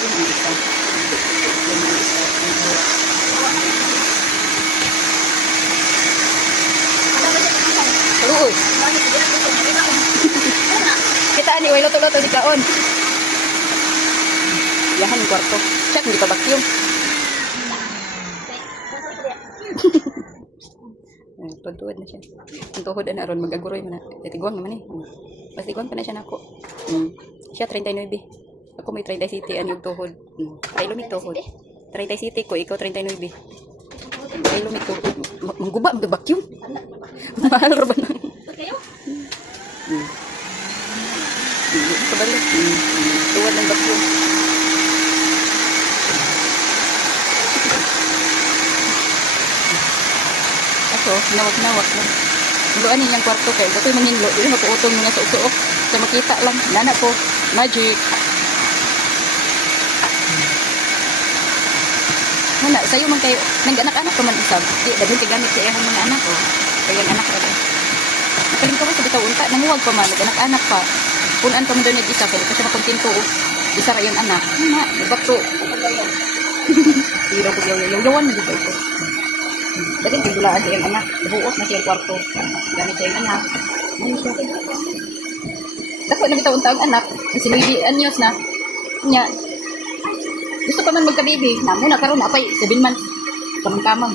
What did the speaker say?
Yung isa. Uy. Kita ni way loto-loto di kaon. Yahan yung kwarto. Check, hindi pa vacuum. Tuod-tuod na siya. Ang tuhod na aron mag-aguroy man na. Tiguang naman eh. Mas tiguang pa na siya nako. Siya 39. Ako may 37 ang yung tuhod. Kay lumit tuhod. 37 ko, ikaw 39. Kay lumit tuhod. Mangguba, mag-vacuum. Mahal ra ba na? Kabalik. Tuwad ng vacuum. Ako, nawag-nawag lang. Luan niyang kwarto kayo. Dato'y manginlo. Dili mapuutong mo na sa usuok. Sa makita lang. Nana ko. Magic. Nana, sa'yo man kayo. Nag-anak-anak pa man isab. Di, dahil tigamit sa iyang mga anak. Kaya anak ka rin. Nakalim ka mo sa bitaw unta. Nanguwag pa man. Nag-anak-anak pa. Punan pa mo doon yung isa. Pero kasi makontinto. Isa ra yung anak. Nana, nagbakto. Hiraw ko yaw-yawan na dito ito. Dati pigulaan siya yung anak. Buos na siya yung kwarto. Gamit siya yung anak. Dako na bitaw unta ang anak. Kasi may anyos na. Nya. Gusto pa man magka-baby. Namo na karon apay 7 months. Kamang-kamang.